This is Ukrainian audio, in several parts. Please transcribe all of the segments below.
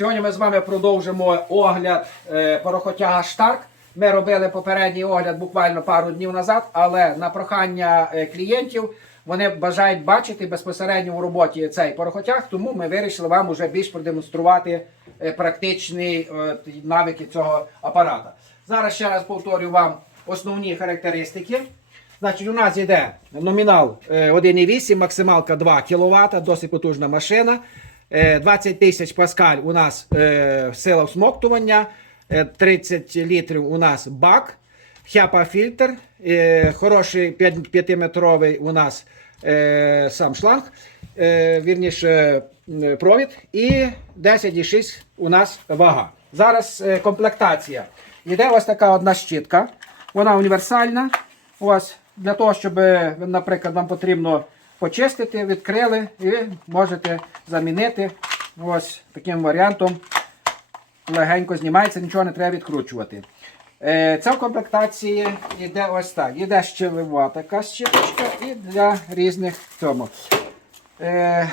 Сьогодні ми з вами продовжимо огляд е, порохотяга Штарк. Ми робили попередній огляд буквально пару днів назад, але на прохання е, клієнтів вони бажають бачити безпосередньо в роботі цей порохотяг, тому ми вирішили вам уже більш продемонструвати е, практичні навики цього апарата. Зараз ще раз повторю вам основні характеристики. Значить, у нас йде номінал е, 1,8, максималка 2 кВт, досить потужна машина. Е, 20 тисяч паскаль у нас е, сила всмоктування, е, 30 літрів у нас бак, хяпа фільтр, е, хороший 5-метровий у нас е, сам шланг, е, вірніше провід і 10,6 у нас вага. Зараз е, комплектація. Йде ось така одна щітка. Вона універсальна. Ось для того, щоб, е, наприклад, вам потрібно почистити, відкрили і можете замінити. Ось таким варіантом. Легенько знімається, нічого не треба відкручувати. Е, Це в комплектації йде ось так. Йде щелева така щіточка і для різних цьому. Е,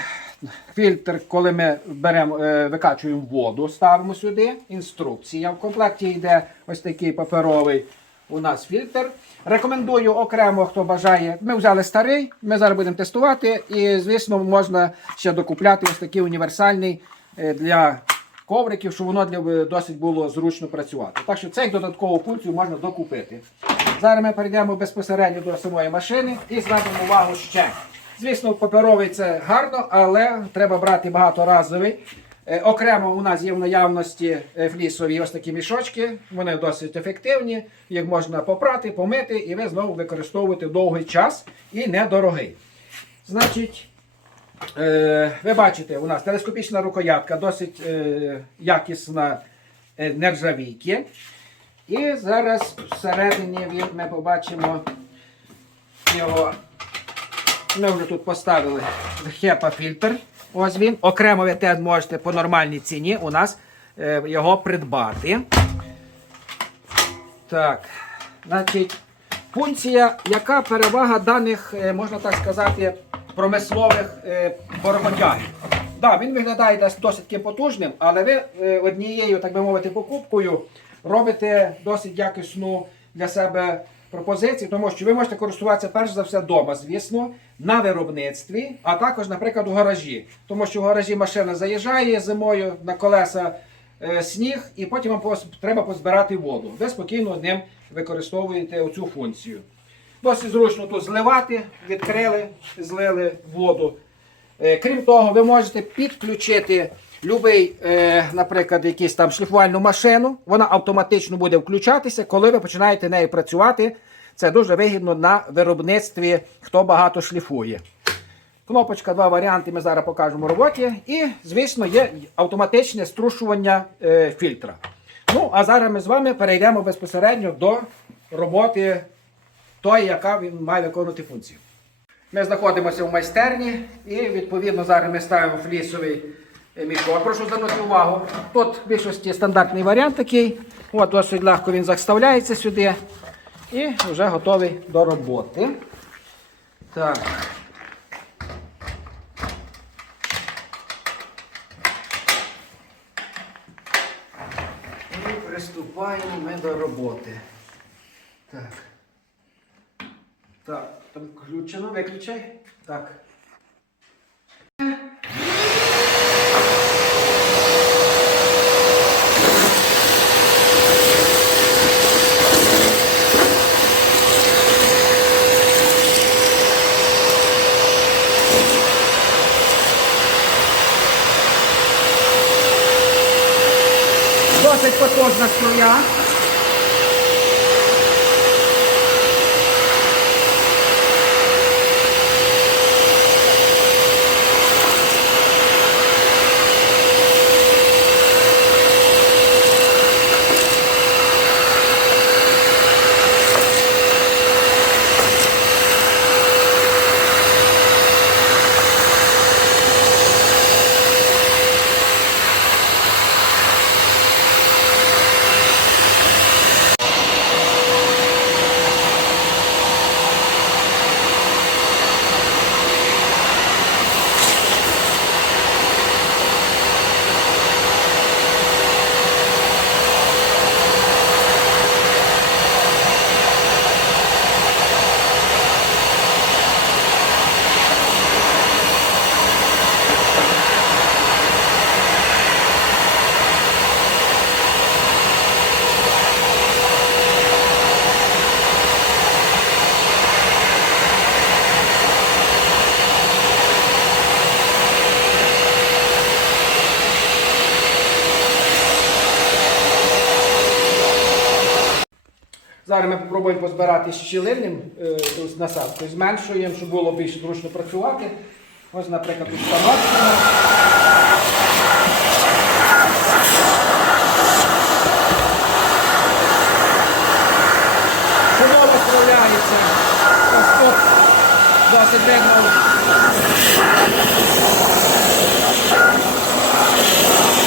Фільтр, коли ми беремо, е, викачуємо воду, ставимо сюди. Інструкція. В комплекті йде ось такий паперовий у нас фільтр. Рекомендую окремо, хто бажає. Ми взяли старий, ми зараз будемо тестувати. І, звісно, можна ще докупляти ось такий універсальний е, для ковриків, щоб воно для досить було зручно працювати. Так що цей додаткову функцію можна докупити. Зараз ми перейдемо безпосередньо до самої машини і звернемо увагу ще. Звісно, паперовий це гарно, але треба брати багаторазовий. Е, Окремо у нас є в наявності е, флісові ось такі мішочки. Вони досить ефективні. Їх можна попрати, помити, і ви знову використовуєте довгий час і недорогий. Значить, е, ви бачите, у нас телескопічна рукоятка, досить якісна нержавійки. І зараз всередині ми побачимо його. Ми вже тут поставили HEPA фільтр. Ось він. Окремо ви теж можете по нормальній ціні у нас е, його придбати. Так. Значить, функція, яка перевага даних, е, можна так сказати, промислових е, порохотягів. Да, він виглядає дос- досить потужним, але ви е, однією, так би мовити, покупкою робите досить якісну для себе пропозицію, тому що ви можете користуватися перш за все вдома, звісно, на виробництві, а також, наприклад, у гаражі. Тому що в гаражі машина заїжджає зимою на колеса е, сніг, і потім вам треба позбирати воду. Ви спокійно ним використовуєте оцю функцію. Досить зручно тут зливати, відкрили, злили воду. Е, Крім того, ви можете підключити любий, е, наприклад, якийсь там шліфувальну машину. Вона автоматично буде включатися, коли ви починаєте нею працювати. Це дуже вигідно на виробництві, хто багато шліфує. Кнопочка, два варіанти ми зараз покажемо роботі. І, звісно, є автоматичне струшування е, фільтра. Ну, а зараз ми з вами перейдемо безпосередньо до роботи тої, яка він має виконувати функцію. Ми знаходимося в майстерні і відповідно зараз ми ставимо флісовий мішок. Прошу звернути увагу. Тут в більшості стандартний варіант такий. От досить легко він заставляється сюди і вже готовий до роботи. Так. І приступаємо ми до роботи. Так. Так, там включено, виключай. Так. Досить потужна струя. Зараз ми спробуємо позбирати щілинним е, насадкою, зменшуємо, щоб було більш зручно працювати. Ось, наприклад, установчимо. Чудово справляється. Ось тут досить видно.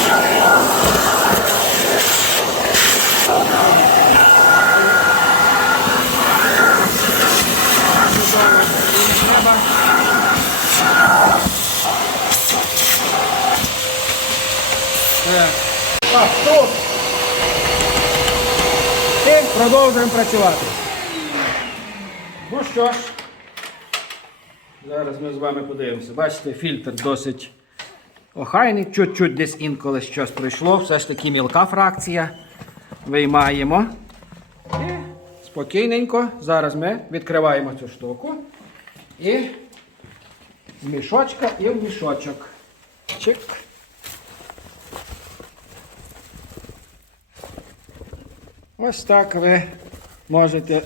Чудово. Так. І продовжуємо працювати. Ну що ж, зараз ми з вами подивимося. Бачите, фільтр досить охайний, чуть-чуть десь інколи щось пройшло, все ж таки мілка фракція. Виймаємо. І спокійненько. Зараз ми відкриваємо цю штуку. І з мішочка і в мішочок. Чик. Ось так ви можете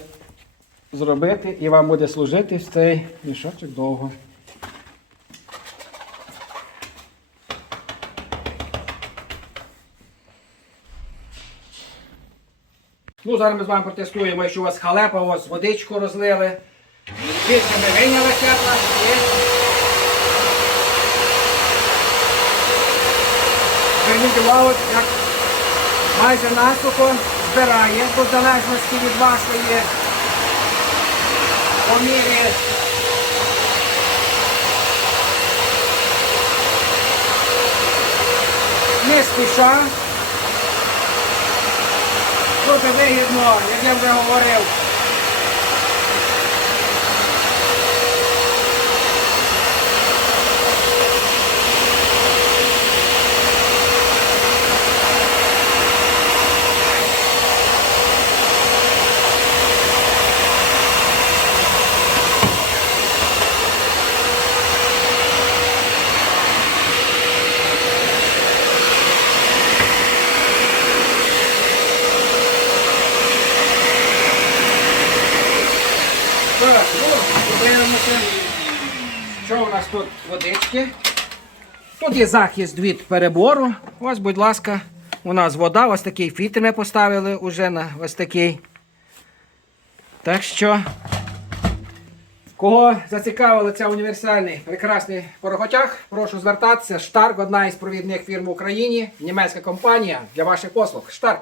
зробити і вам буде служити цей мішочок довго. Ну, зараз ми з вами протестуємо, якщо у вас халепа, у вас водичку розлили. Звідки ми вийняли тепла і Зверніть увагу, як майже насухо збирає, до залежності від вашої по мірі не спіша. Дуже вигідно, як я вже говорив. Ну, що у нас тут водички. Тут є захист від перебору. Ось, будь ласка, у нас вода, ось такий фільтр ми поставили уже на ось такий. Так що, кого зацікавили цей універсальний прекрасний порохотяг, прошу звертатися. Штарк, одна із провідних фірм в Україні, німецька компанія для ваших послуг. Штарк.